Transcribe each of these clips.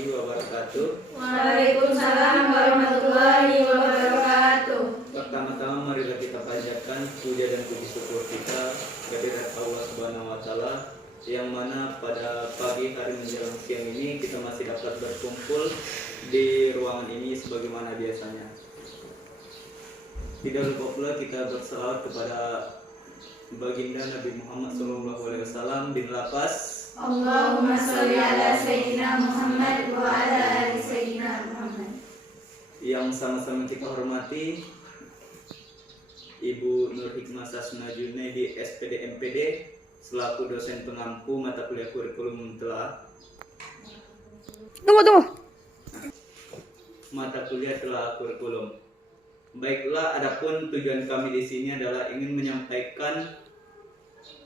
warahmatullahi wabarakatuh. Waalaikumsalam warahmatullahi wabarakatuh. Pertama-tama marilah kita panjatkan puja dan puji syukur kita kehadirat Allah Subhanahu wa taala yang mana pada pagi hari menjelang siang ini kita masih dapat berkumpul di ruangan ini sebagaimana biasanya. Tidak lupa pula kita berselawat kepada baginda Nabi Muhammad SAW bin lafaz Allahumma sholli ala sayyidina Muhammad wa ala ali sayyidina Muhammad. Yang sama-sama kita hormati Ibu Nur Hikmah Sasna Junaidi SPD MPD selaku dosen pengampu mata kuliah kurikulum telah. Tunggu. Mata kuliah telah kurikulum. Baiklah, adapun tujuan kami di sini adalah ingin menyampaikan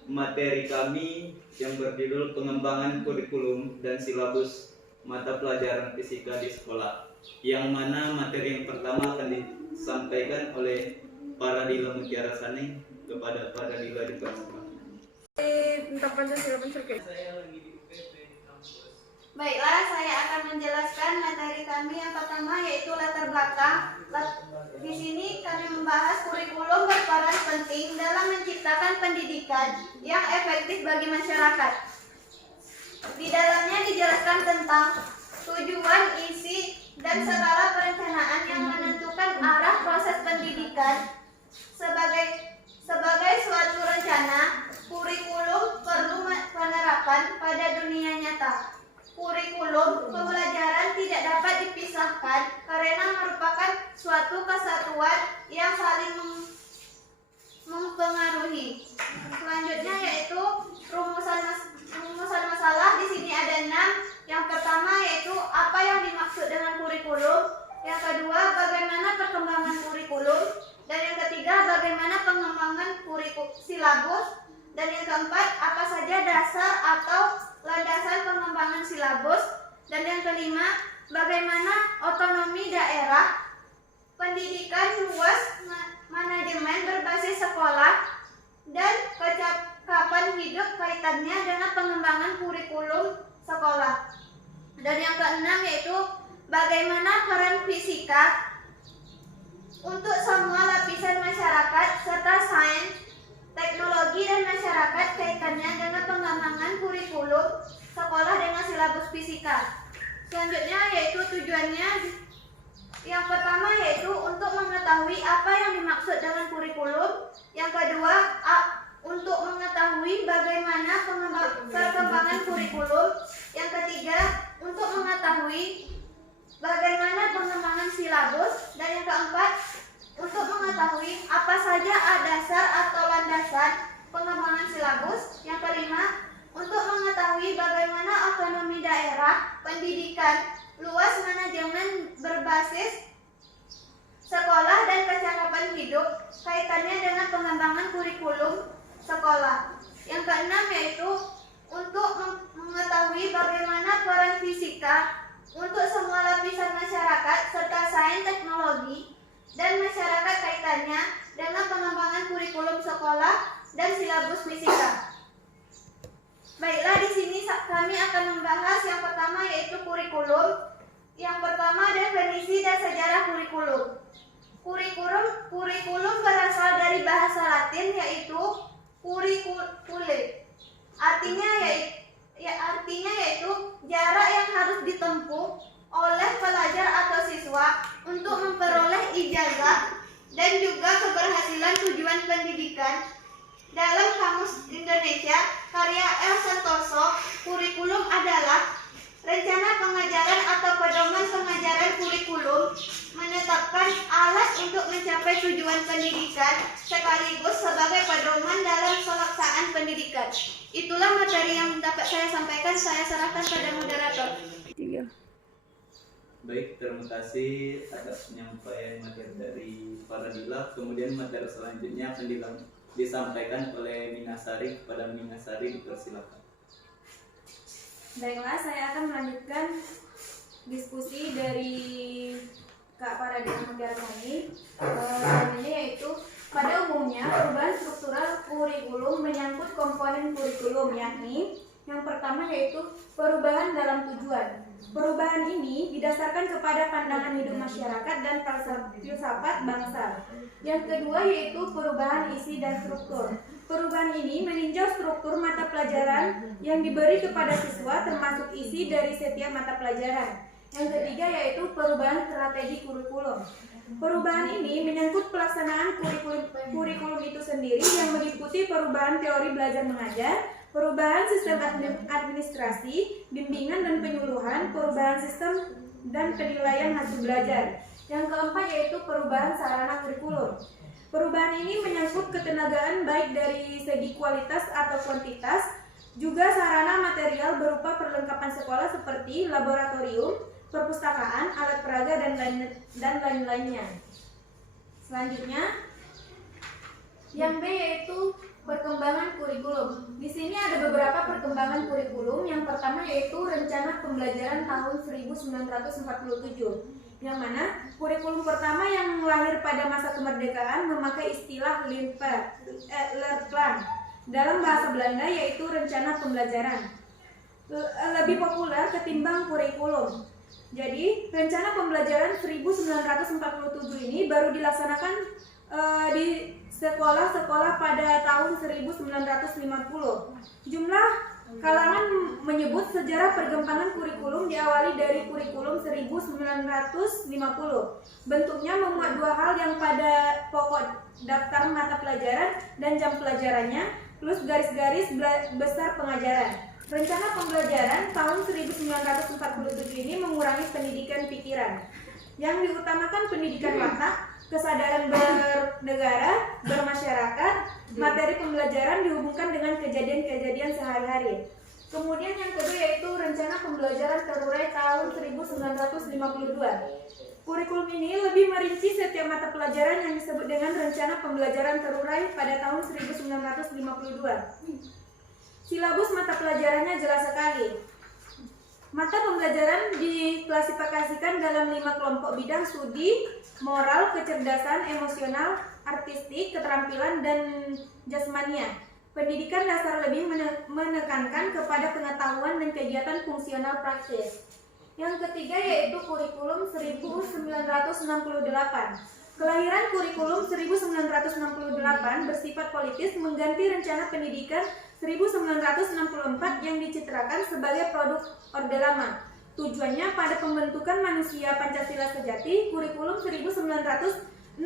materi kami yang berjudul pengembangan kurikulum dan silabus mata pelajaran fisika di sekolah. Yang mana materi yang pertama akan disampaikan oleh Paradila Mutiara Sani kepada Paradila di kelas. Tentang Pancasila Pencerkeh. Baiklah, saya akan menjelaskan materi kami yang pertama yaitu latar belakang. Di sini kami membahas kurikulum berperan penting dalam menciptakan pendidikan yang efektif bagi masyarakat. Di dalamnya dijelaskan tentang tujuan, isi, dan segala perencanaan yang menentukan arah proses pendidikan. Sebagai suatu rencana, kurikulum perlu penerapan pada dunia nyata. Kurikulum pembelajaran tidak dapat dipisahkan karena merupakan suatu kesatuan yang saling mempengaruhi. Selanjutnya yaitu rumusan masalah. Di sini ada 6. Yang pertama yaitu apa yang dimaksud dengan kurikulum. Yang kedua, bagaimana perkembangan kurikulum. Dan yang ketiga, bagaimana pengembangan silabus. Dan yang keempat, apa saja dasar atau landasan pengembangan silabus. Dan yang kelima, bagaimana otonomi daerah, pendidikan luas, manajemen berbasis sekolah, dan kecakapan hidup kaitannya dengan pengembangan kurikulum sekolah. Dan yang keenam yaitu bagaimana peran fisika untuk semua lapisan masyarakat serta sains, teknologi, dan masyarakat kaitannya dengan pengembangan kurikulum sekolah dengan silabus fisika. Selanjutnya yaitu tujuannya. Yang pertama yaitu untuk mengetahui apa yang dimaksud dengan kurikulum. Yang kedua, untuk mengetahui bagaimana perkembangan kurikulum. Yang ketiga, untuk mengetahui bagaimana pengembangan silabus. Dan yang keempat, untuk mengetahui apa saja dasar atau landasan pengembangan silabus. Yang kelima, untuk mengetahui bagaimana otonomi daerah, pendidikan luas, manajemen berbasis sekolah, dan kecakapan hidup kaitannya dengan pengembangan kurikulum sekolah. Yang keenam yaitu untuk mengetahui bagaimana peran fisika untuk semua lapisan masyarakat serta sains, teknologi, dan masyarakat kaitannya dengan pengembangan kurikulum sekolah dan silabus fisika. Baiklah, di sini kami akan membahas yang pertama yaitu kurikulum. Yang pertama, definisi dan sejarah kurikulum. Kurikulum berasal dari bahasa Latin yaitu curricule. Artinya yaitu jarak yang harus ditempuh oleh pelajar atau siswa untuk memperoleh ijazah dan juga keberhasilan tujuan pendidikan. Dalam Kamus Indonesia karya El Santoso, kurikulum adalah rencana pengajaran atau pedoman pengajaran kurikulum, menetapkan alat untuk mencapai tujuan pendidikan sekaligus sebagai pedoman dalam pelaksanaan pendidikan. Itulah materi yang dapat saya sampaikan. Saya serahkan pada moderator. Baik, terima kasih atas penyampaian materi dari Paradila. Kemudian materi selanjutnya akan disampaikan oleh Minasari. Kepada Minasari dipersilakan. Baiklah, saya akan melanjutkan diskusi dari Kak Paradila Mutiara Sani. Ini yaitu pada umumnya perubahan struktural kurikulum menyangkut komponen kurikulum, yakni yang pertama yaitu perubahan dalam tujuan. tujuan. Perubahan ini didasarkan kepada pandangan hidup masyarakat dan filsafat bangsa. Yang kedua yaitu perubahan isi dan struktur. Perubahan ini meninjau struktur mata pelajaran yang diberi kepada siswa termasuk isi dari setiap mata pelajaran. Yang ketiga yaitu perubahan strategi kurikulum. Perubahan ini menyangkut pelaksanaan kurikulum itu sendiri yang meliputi perubahan teori belajar mengajar, perubahan sistem administrasi, bimbingan dan penyuluhan, perubahan sistem dan penilaian hasil belajar. Yang keempat yaitu perubahan sarana kurikulum. Perubahan ini menyangkut ketenagaan baik dari segi kualitas atau kuantitas, juga sarana material berupa perlengkapan sekolah seperti laboratorium, perpustakaan, alat peraga dan lain-lainnya. Selanjutnya, yang B yaitu perkembangan kurikulum. Di sini ada beberapa perkembangan kurikulum. Yang pertama yaitu Rencana Pembelajaran tahun 1947. Yang mana kurikulum pertama yang lahir pada masa kemerdekaan memakai istilah Leerplan. Dalam bahasa Belanda yaitu rencana pembelajaran. Lebih populer ketimbang kurikulum. Jadi, rencana pembelajaran 1947 ini baru dilaksanakan di sekolah-sekolah pada tahun 1950. Jumlah kalangan menyebut sejarah perkembangan kurikulum diawali dari kurikulum 1950. Bentuknya memuat dua hal yang pada pokok daftar mata pelajaran dan jam pelajarannya, plus garis-garis besar pengajaran. Rencana pembelajaran tahun 1947 ini mengurangi pendidikan pikiran, yang diutamakan pendidikan watak, kesadaran bernegara, bermasyarakat. Materi pembelajaran dihubungkan dengan kejadian-kejadian sehari-hari. Kemudian yang kedua yaitu Rencana Pembelajaran Terurai tahun 1952. Kurikulum ini lebih merinci setiap mata pelajaran yang disebut dengan Rencana Pembelajaran Terurai pada tahun 1952. Silabus mata pelajarannya jelas sekali. Mata pembelajaran diklasifikasikan dalam 5 kelompok bidang studi: moral, kecerdasan, emosional, artistik, keterampilan, dan jasmania. Pendidikan dasar lebih menekankan kepada pengetahuan dan kegiatan fungsional praktis. Yang ketiga yaitu kurikulum 1968. Kelahiran kurikulum 1968 bersifat politis mengganti rencana pendidikan 1964 yang dicitrakan sebagai produk Orde Lama. Tujuannya pada pembentukan manusia Pancasila sejati. Kurikulum 1968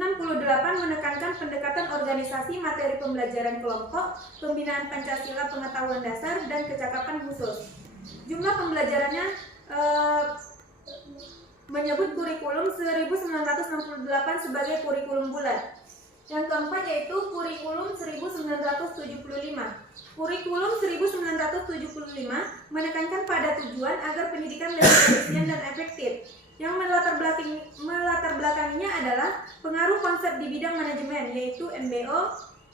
menekankan pendekatan organisasi, materi pembelajaran kelompok, pembinaan Pancasila, pengetahuan dasar, dan kecakapan khusus. Jumlah pembelajarannya menyebut kurikulum 1968 sebagai kurikulum bulat. Yang keempat yaitu kurikulum 1975. Kurikulum 1975 menekankan pada tujuan agar pendidikan lebih efisien dan efektif. Yang melatar belakanginya adalah pengaruh konsep di bidang manajemen, yaitu MBO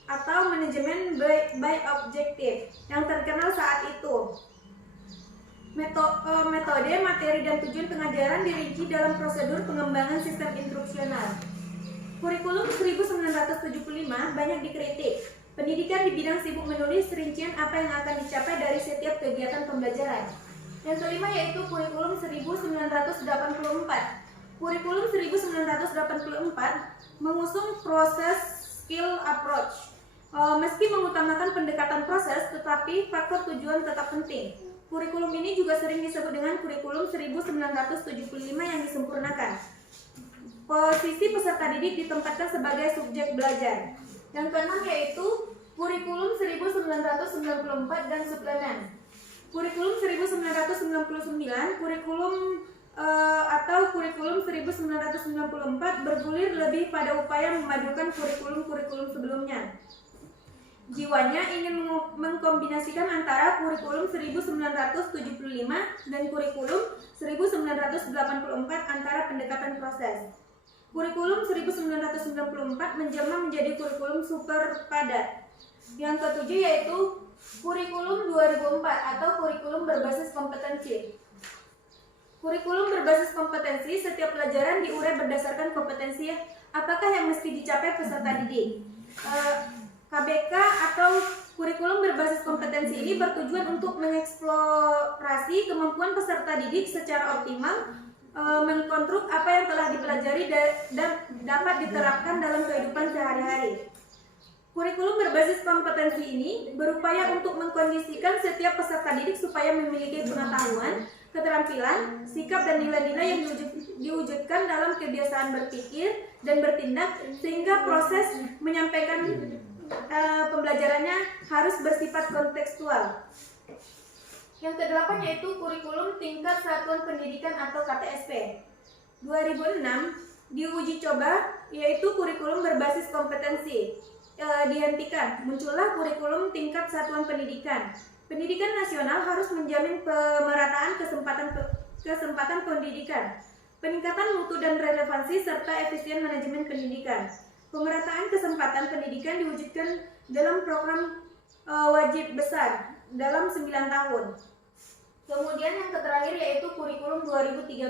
atau manajemen by objective yang terkenal saat itu. Metode, materi, dan tujuan pengajaran dirinci dalam prosedur pengembangan sistem instruksional. Kurikulum 1975 banyak dikritik. Pendidikan di bidang sibuk menulis rincian apa yang akan dicapai dari setiap kegiatan pembelajaran. Yang kelima yaitu kurikulum 1984. Kurikulum 1984 mengusung proses skill approach. Meski mengutamakan pendekatan proses, tetapi faktor tujuan tetap penting. Kurikulum ini juga sering disebut dengan kurikulum 1975 yang disempurnakan. Posisi peserta didik ditempatkan sebagai subjek belajar. Yang keenam yaitu kurikulum 1994 dan suplemen. Kurikulum 1999, kurikulum 1994 bergulir lebih pada upaya memadukan kurikulum-kurikulum sebelumnya. Jiwanya ingin mengkombinasikan antara kurikulum 1975 dan kurikulum 1984 antara pendekatan proses. Kurikulum 1994 menjelma menjadi kurikulum super padat. Yang ketujuh yaitu kurikulum 2004 atau kurikulum berbasis kompetensi. Kurikulum berbasis kompetensi, setiap pelajaran diurai berdasarkan kompetensi apakah yang mesti dicapai peserta didik. KBK atau Kurikulum berbasis kompetensi ini bertujuan untuk mengeksplorasi kemampuan peserta didik secara optimal, mengkonstruk apa yang telah dipelajari dan dapat diterapkan dalam kehidupan sehari-hari. Kurikulum berbasis kompetensi ini berupaya untuk mengkondisikan setiap peserta didik supaya memiliki pengetahuan, keterampilan, sikap dan nilai-nilai yang diwujudkan dalam kebiasaan berpikir dan bertindak sehingga proses menyampaikan pembelajarannya harus bersifat kontekstual. Yang kedelapan yaitu kurikulum tingkat satuan pendidikan atau KTSP. 2006 diuji coba yaitu kurikulum berbasis kompetensi. Dihentikan, muncullah kurikulum tingkat satuan pendidikan. Pendidikan nasional harus menjamin pemerataan kesempatan pendidikan, peningkatan mutu dan relevansi serta efisien manajemen pendidikan. Pemerataan kesempatan pendidikan diwujudkan dalam program wajib besar dalam 9 tahun. Kemudian yang terakhir yaitu kurikulum 2013.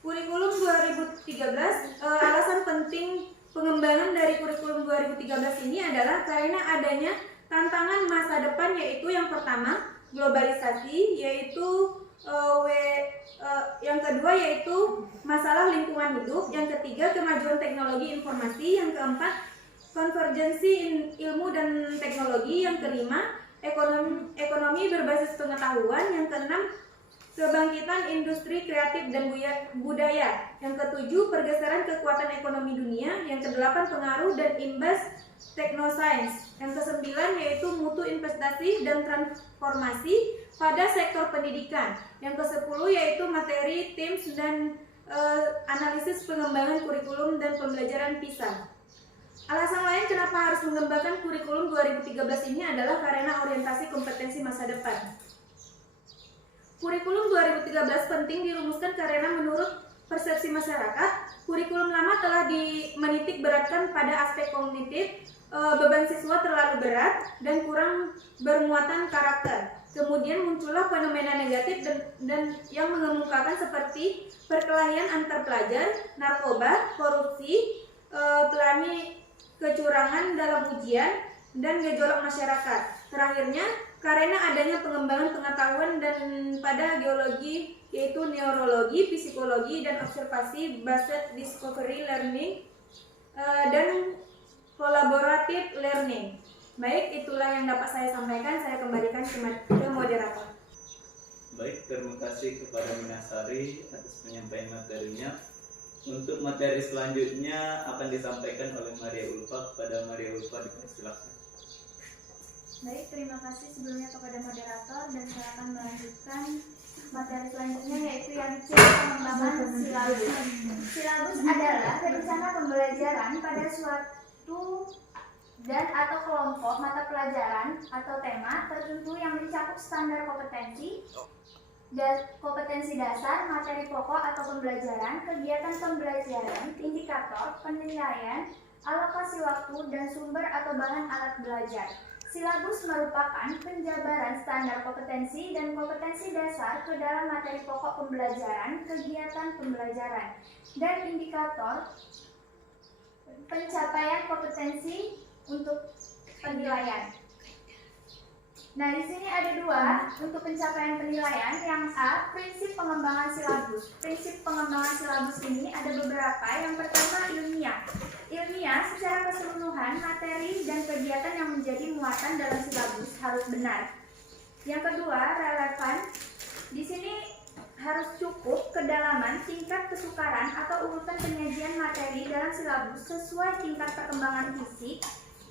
Kurikulum 2013, alasan penting pengembangan dari kurikulum 2013 ini adalah karena adanya tantangan masa depan, yaitu yang pertama globalisasi, yaitu yang kedua yaitu masalah lingkungan hidup, yang ketiga kemajuan teknologi informasi, yang keempat konvergensi ilmu dan teknologi, yang kelima ekonomi berbasis pengetahuan, yang keenam kebangkitan industri kreatif dan budaya, yang ketujuh pergeseran kekuatan ekonomi dunia, yang kedelapan pengaruh dan imbas teknosains, yang kesembilan yaitu mutu investasi dan transformasi pada sektor pendidikan, yang kesepuluh yaitu materi TIMSS dan analisis pengembangan kurikulum dan pembelajaran PISA. Alasan lain kenapa harus mengembangkan kurikulum 2013 ini adalah karena orientasi kompetensi masa depan. Kurikulum 2013 penting dirumuskan karena menurut persepsi masyarakat, kurikulum lama telah menitik beratkan pada aspek kognitif, beban siswa terlalu berat dan kurang bermuatan karakter. Kemudian muncullah fenomena negatif dan yang mengemukakan seperti perkelahian antar pelajar, narkoba, korupsi, pelani kecurangan dalam ujian, dan gejolak masyarakat. Terakhirnya, karena adanya pengembangan pengetahuan dan pada geologi, yaitu neurologi, psikologi, dan observasi based discovery learning, dan collaborative learning. Baik, itulah yang dapat saya sampaikan. Saya kembalikan ke moderator. Baik, terima kasih kepada Minasari atas penyampaian materinya. Untuk materi selanjutnya akan disampaikan oleh Maria Ulfa. Kepada Maria Ulfa dipersilakan. Baik, terima kasih sebelumnya kepada moderator, dan saya akan melanjutkan materi selanjutnya yaitu yang C, pengembangan silabus. Silabus adalah rencana pembelajaran pada suatu dan atau kelompok mata pelajaran atau tema tertentu yang mencakup standar kompetensi dasar, materi pokok atau pembelajaran, kegiatan pembelajaran, indikator, penilaian, alokasi waktu, dan sumber atau bahan alat belajar. Silabus merupakan penjabaran standar kompetensi dan kompetensi dasar ke dalam materi pokok pembelajaran, kegiatan pembelajaran, dan indikator pencapaian kompetensi untuk penilaian. Nah, di sini ada dua untuk pencapaian penilaian. Yang A, prinsip pengembangan silabus. Prinsip pengembangan silabus ini ada beberapa. Yang pertama, ilmiah. Ilmiah secara keseluruhan materi dan kegiatan yang menjadi muatan dalam silabus harus benar. Yang kedua, relevan. Di sini harus cukup kedalaman tingkat kesukaran atau urutan penyajian materi dalam silabus sesuai tingkat perkembangan fisik,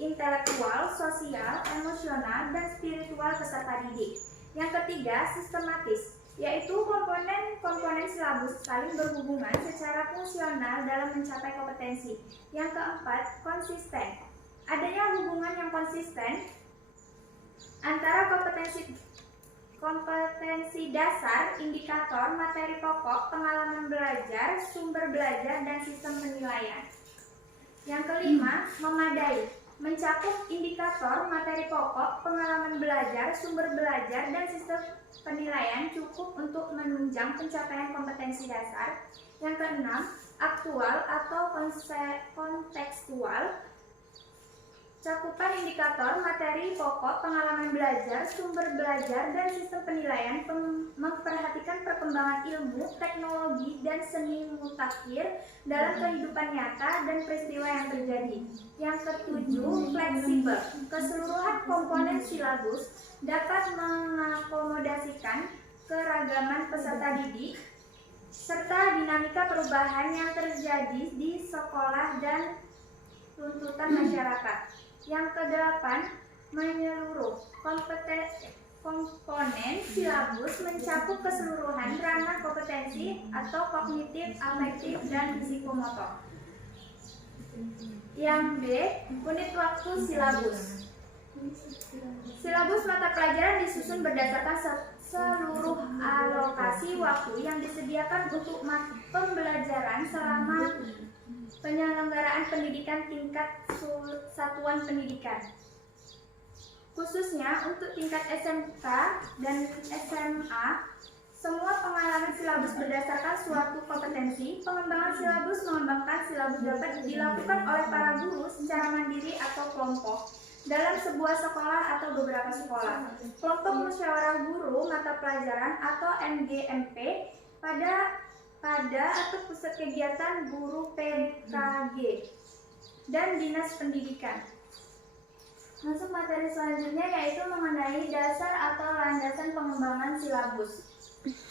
intelektual, sosial, emosional, dan spiritual peserta didik. Yang ketiga, sistematis, yaitu komponen silabus saling berhubungan secara fungsional dalam mencapai kompetensi. Yang keempat, konsisten. Adanya hubungan yang konsisten antara kompetensi dasar, indikator, materi pokok, pengalaman belajar, sumber belajar, dan sistem penilaian. Yang kelima, memadai. Mencakup indikator, materi pokok, pengalaman belajar, sumber belajar, dan sistem penilaian cukup untuk menunjang pencapaian kompetensi dasar. Yang keenam, aktual atau kontekstual. Cakupan indikator, materi pokok, pengalaman belajar, sumber belajar, dan sistem penilaian memperhatikan perkembangan ilmu, teknologi, dan seni mutakhir dalam kehidupan nyata dan peristiwa yang terjadi. Yang ketujuh, fleksibel. Keseluruhan komponen silabus dapat mengakomodasikan keragaman peserta didik serta dinamika perubahan yang terjadi di sekolah dan tuntutan masyarakat. Yang kedelapan, menyeluruh. Komponen silabus mencakup keseluruhan ranah kompetensi atau kognitif, afektif, dan psikomotor. Yang B, unit waktu silabus. Silabus mata pelajaran disusun berdasarkan seluruh alokasi waktu yang disediakan untuk pembelajaran selama penyelenggaraan pendidikan tingkat satuan pendidikan. Khususnya untuk tingkat SMK dan SMA, semua pengalaman silabus berdasarkan suatu kompetensi. Pengembangan silabus mengembangkan silabus dapat dilakukan oleh para guru secara mandiri atau kelompok dalam sebuah sekolah atau beberapa sekolah. Kelompok musyawarah guru mata pelajaran atau MGMP pada atau pusat kegiatan guru PKG dan dinas pendidikan. Masuk materi selanjutnya yaitu mengenai dasar atau landasan pengembangan silabus.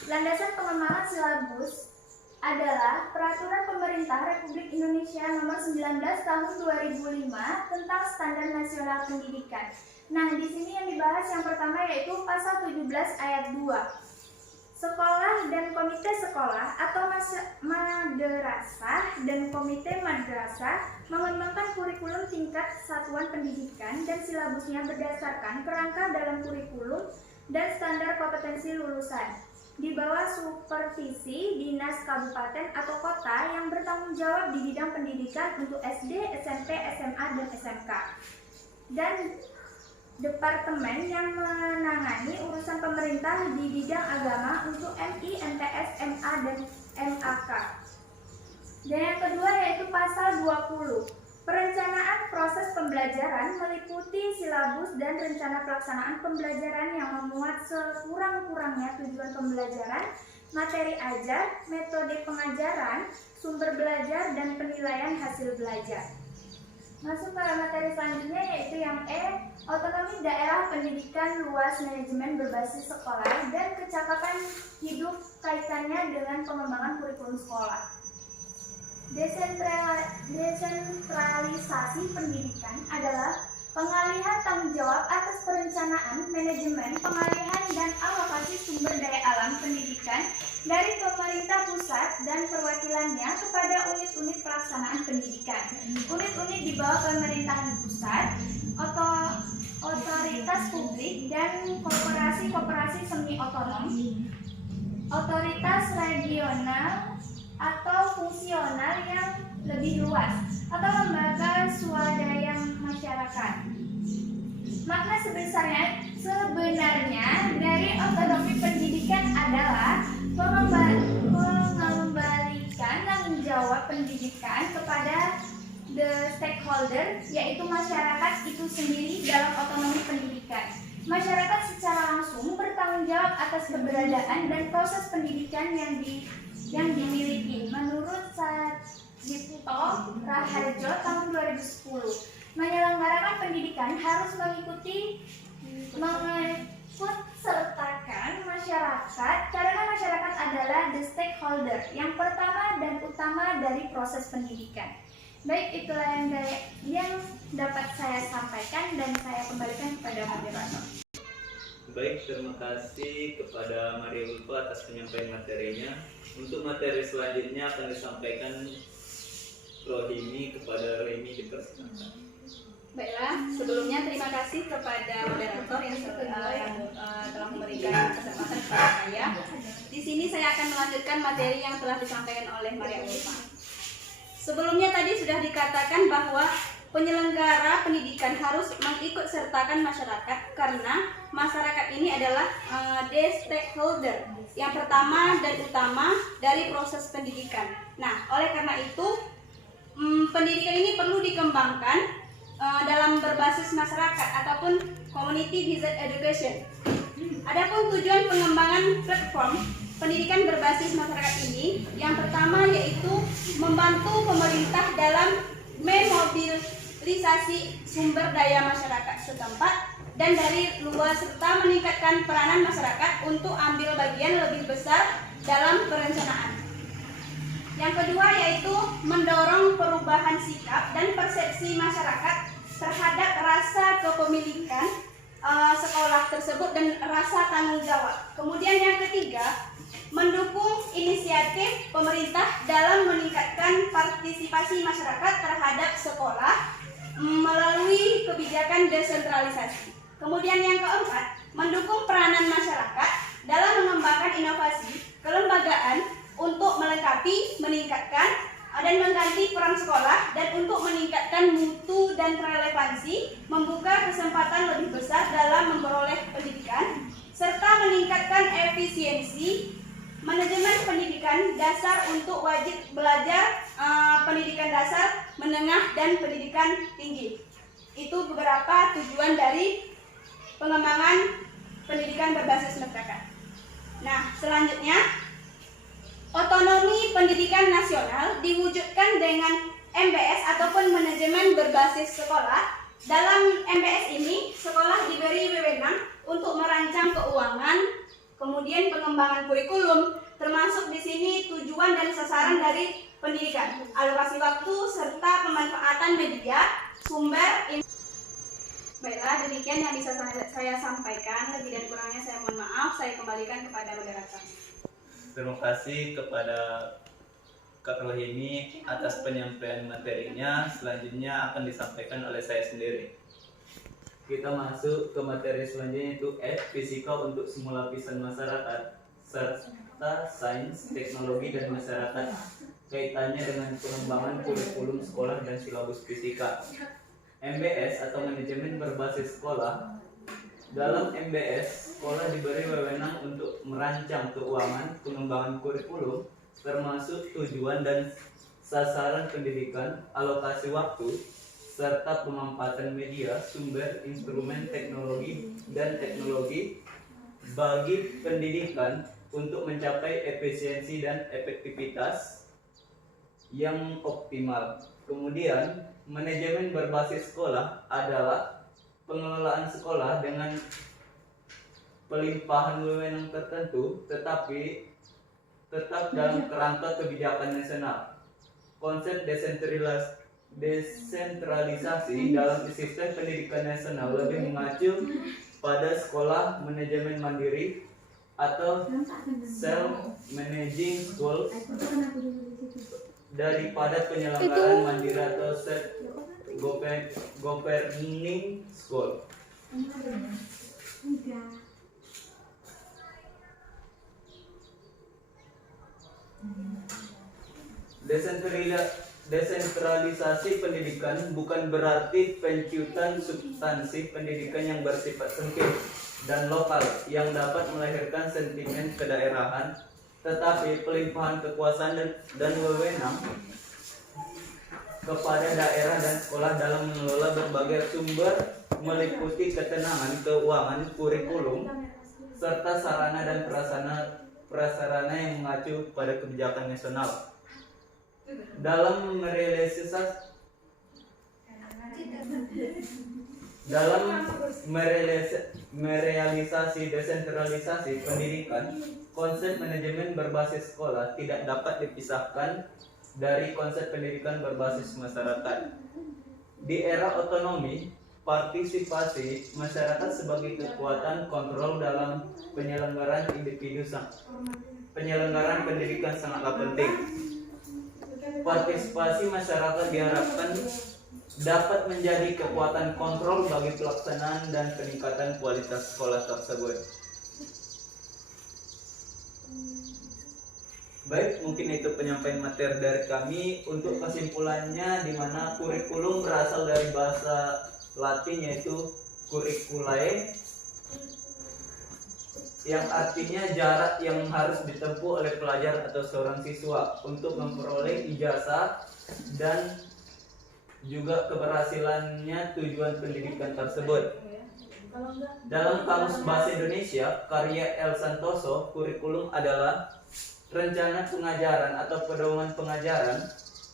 Landasan pengembangan silabus adalah Peraturan Pemerintah Republik Indonesia Nomor 19 Tahun 2005 tentang Standar Nasional Pendidikan. Nah, di sini yang dibahas yang pertama yaitu pasal 17 ayat 2. Sekolah dan komite sekolah atau madrasah dan komite madrasah mengembangkan kurikulum tingkat satuan pendidikan dan silabusnya berdasarkan kerangka dalam kurikulum dan standar kompetensi lulusan di bawah supervisi dinas kabupaten atau kota yang bertanggung jawab di bidang pendidikan untuk SD, SMP, SMA, dan SMK, dan departemen yang menangani urusan pemerintah di bidang agama untuk MI, MTS, MA, dan MAK. Dan yang kedua yaitu pasal 20. Perencanaan proses pembelajaran meliputi silabus dan rencana pelaksanaan pembelajaran yang memuat sekurang-kurangnya tujuan pembelajaran, materi ajar, metode pengajaran, sumber belajar, dan penilaian hasil belajar. Masuk ke materi selanjutnya yaitu yang E, otonomi daerah pendidikan luas manajemen berbasis sekolah dan kecakapan hidup kaitannya dengan pengembangan kurikulum sekolah. Desentralisasi pendidikan adalah pengalihan tanggung jawab atas perencanaan, manajemen, pengalihan, dan alokasi sumber daya alam pendidikan dari pemerintah pusat dan perwakilannya kepada unit-unit pelaksanaan pendidikan. Unit-unit di bawah pemerintahan pusat, otoritas publik, dan koperasi-koperasi semi-otonom, otoritas regional atau fungsional yang lebih luas, atau lembaga swadaya masyarakat. Makna sebenarnya dari otonomi pendidikan adalah mengembalikan tanggung jawab pendidikan kepada the stakeholder, yaitu masyarakat itu sendiri dalam otonomi pendidikan. Masyarakat secara langsung bertanggung jawab atas keberadaan dan proses pendidikan yang dimiliki. Menurut Sadipto Raharjo tahun 2010, menyelenggarakan pendidikan harus mengikutsertakan masyarakat karena masyarakat adalah the stakeholder yang pertama dan utama dari proses pendidikan. Baik, itulah yang dapat saya sampaikan dan saya kembalikan kepada moderator. Baik, terima kasih kepada Maria Ulfa atas penyampaian materinya. Untuk materi selanjutnya akan disampaikan Rohimi. Kepada Rohimi dipersilakan. Baiklah, sebelumnya terima kasih kepada moderator yang telah memberikan kesempatan kepada saya. Di sini saya akan melanjutkan materi yang telah disampaikan oleh Maria Ulfa. Sebelumnya tadi sudah dikatakan bahwa penyelenggara pendidikan harus mengikut sertakan masyarakat karena masyarakat ini adalah the stakeholder yang pertama dan utama dari proses pendidikan. Nah, oleh karena itu pendidikan ini perlu dikembangkan dalam berbasis masyarakat ataupun community based education. Adapun tujuan pengembangan platform pendidikan berbasis masyarakat ini, yang pertama yaitu membantu pemerintah dalam memobilisasi sumber daya masyarakat setempat dan dari luar serta meningkatkan peranan masyarakat untuk ambil bagian lebih besar dalam perencanaan. Yang kedua yaitu mendorong perubahan sikap dan persepsi masyarakat terhadap rasa kepemilikan sekolah tersebut dan rasa tanggung jawab. Kemudian yang ketiga, mendukung inisiatif pemerintah dalam meningkatkan partisipasi masyarakat terhadap sekolah melalui kebijakan desentralisasi. Kemudian yang keempat, mendukung peranan masyarakat dalam mengembangkan inovasi kelembagaan untuk melengkapi, meningkatkan, dan mengganti peran sekolah dan untuk meningkatkan mutu dan relevansi, membuka kesempatan lebih besar dalam memperoleh pendidikan, serta meningkatkan efisiensi manajemen pendidikan dasar untuk wajib belajar pendidikan dasar, menengah, dan pendidikan tinggi. Itu beberapa tujuan dari pengembangan pendidikan berbasis masyarakat. Nah, selanjutnya, otonomi pendidikan nasional diwujudkan dengan MBS ataupun manajemen berbasis sekolah. Dalam MBS ini, sekolah diberi wewenang untuk merancang keuangan, kemudian pengembangan kurikulum, termasuk di sini tujuan dan sasaran dari pendidikan, alokasi waktu, serta pemanfaatan media, sumber. Baiklah, demikian yang bisa saya sampaikan. Lebih dan kurangnya saya mohon maaf. Saya kembalikan kepada moderator. Terima kasih kepada Kak Rohini atas penyampaian materinya. Selanjutnya akan disampaikan oleh saya sendiri. Kita masuk ke materi selanjutnya, yaitu fisika untuk semua lapisan masyarakat serta sains, teknologi, dan masyarakat, kaitannya dengan pengembangan kurikulum sekolah dan silabus fisika. MBS atau manajemen berbasis sekolah. Dalam MBS, sekolah diberi wewenang untuk merancang keuangan, pengembangan kurikulum, termasuk tujuan dan sasaran pendidikan, alokasi waktu, serta pemanfaatan media, sumber, instrumen, teknologi, dan teknologi bagi pendidikan untuk mencapai efisiensi dan efektivitas yang optimal. Kemudian, manajemen berbasis sekolah adalah pengelolaan sekolah dengan pelimpahan wewenang tertentu, tetapi tetap dalam kerangka kebijakan nasional. Konsep desentralisasi dalam sistem pendidikan nasional lebih mengacu pada sekolah manajemen mandiri atau self-managing school daripada penyelenggaraan mandiri atau governing school. Desentralisasi pendidikan bukan berarti penciutan substansi pendidikan yang bersifat sempit dan lokal yang dapat melahirkan sentimen kedaerahan, tetapi pelimpahan kekuasaan dan wewenang kepada daerah dan sekolah dalam mengelola berbagai sumber meliputi ketenangan, keuangan, kurikulum, serta sarana dan prasarana yang mengacu pada kebijakan nasional. Dalam merealisasi desentralisasi pendidikan, konsep manajemen berbasis sekolah tidak dapat dipisahkan dari konsep pendidikan berbasis masyarakat. Di era otonomi, partisipasi masyarakat sebagai kekuatan kontrol dalam penyelenggaraan pendidikan sangatlah penting. Partisipasi masyarakat diharapkan dapat menjadi kekuatan kontrol bagi pelaksanaan dan peningkatan kualitas sekolah tersebut. Baik, mungkin itu penyampaian materi dari kami. Untuk kesimpulannya, di mana kurikulum berasal dari bahasa Latin yaitu curriculae, yang artinya jarak yang harus ditempuh oleh pelajar atau seorang siswa untuk memperoleh ijazah dan juga keberhasilannya tujuan pendidikan tersebut. Dalam Kamus Bahasa Indonesia, karya El Santoso, kurikulum adalah rencana pengajaran atau pedoman pengajaran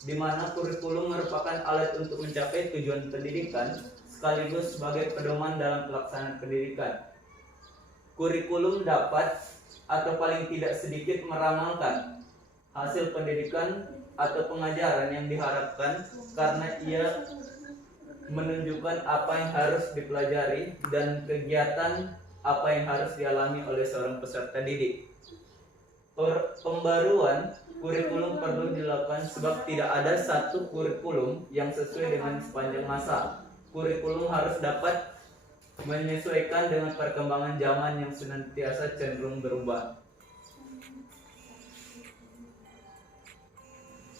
di mana kurikulum merupakan alat untuk mencapai tujuan pendidikan sekaligus sebagai pedoman dalam pelaksanaan pendidikan. Kurikulum dapat atau paling tidak sedikit meramalkan hasil pendidikan atau pengajaran yang diharapkan karena ia menunjukkan apa yang harus dipelajari dan kegiatan apa yang harus dialami oleh seorang peserta didik. Pembaruan kurikulum perlu dilakukan sebab tidak ada satu kurikulum yang sesuai dengan sepanjang masa. Kurikulum harus dapat menyesuaikan dengan perkembangan zaman yang senantiasa cenderung berubah.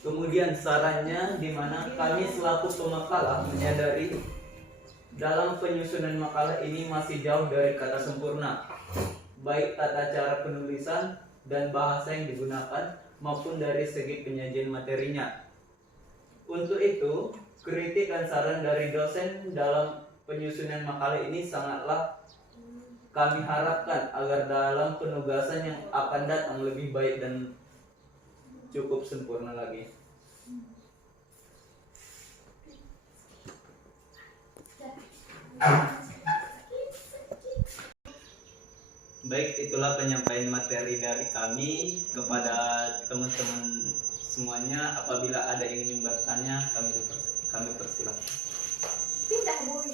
Kemudian sarannya di mana kami selaku pemakalah menyadari dalam penyusunan makalah ini masih jauh dari kata sempurna, baik tata cara penulisan dan bahasa yang digunakan maupun dari segi penyajian materinya. Untuk itu, kritik dan saran dari dosen dalam penyusunan makalah ini sangatlah kami harapkan agar dalam penugasan yang akan datang lebih baik dan cukup sempurna lagi. Baik, itulah penyampaian materi dari kami kepada teman-teman semuanya. Apabila ada yang ingin bertanya, kami persilahkan. Pindah boy.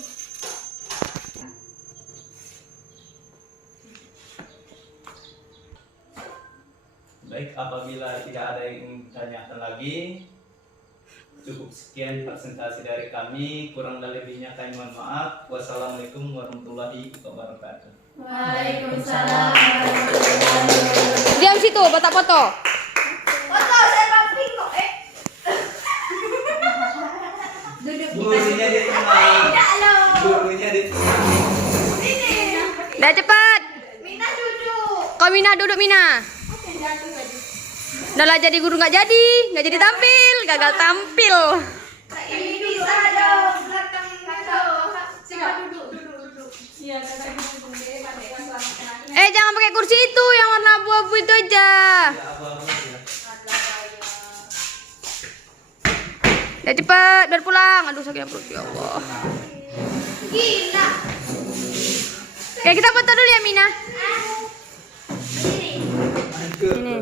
Baik, apabila tidak ada yang ingin ditanyakan lagi, cukup sekian presentasi dari kami. Kurang dan lebihnya kami mohon maaf. Wassalamualaikum warahmatullahi wabarakatuh. Waalaikumsalam. Diam situ, foto-foto. Foto saya pamping kok. Gurunya di tengah. Tidak loh. Gurunya di tengah. Sini. Dah cepat. Mina duduk. Kau Mina duduk Mina. Udah lah jadi guru nggak jadi tampil, gagal tampil. Ini bisa dong. Belakang dong. Coba duduk. Jangan pakai kursi itu yang warna abu-abu itu aja. Ya, abang ya. Ya cepet, biar pulang. Aduh sakit perut ya Allah. Gila. Oke kita foto dulu ya Mina. Ini. Aduh. Ini.